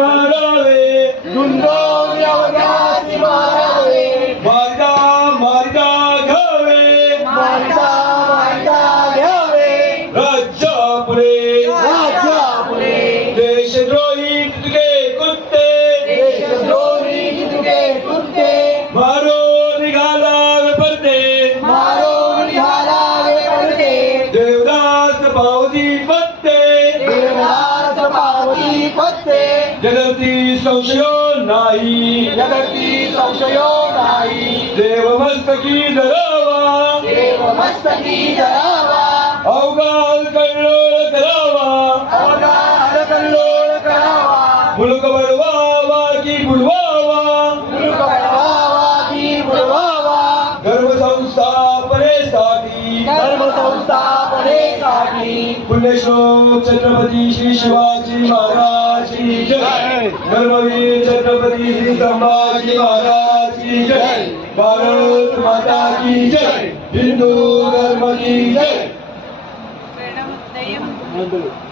मारावे झुंजून अवघ्यासी मारावे मार्गा मार्गा घ्यावे मार्गा मार्गा घ्यावे राज्यापुढे राज्यापुढे देशद्रोही तुझे कुत्ते देशद्रोही तुझे कुत्ते मारो निघालावे पडते मारून घालावे पडते देवदास पावती पत्ते देवदास पावती पत्ते जगती संशयो नाही जगती संशयो नाही देव मस्तकी धरावा देव मस्तकी धरावा अवघात कल्लोळ करावा अवघात कल्लोळ करावा मुलुक बडवावा की बुडवावा मुलूक बळवावा की बुडवावा गर्भसंस्थापनेसाठी धर्मसंस्थापनेसाठी पुण्यश्लोक छत्रपती श्री शिवाजी महाराज की जय धर्मवीर छत्रपती श्री संभाजी महाराज की जय भारत माता की जय हिंदू धर्म की जय मॅडम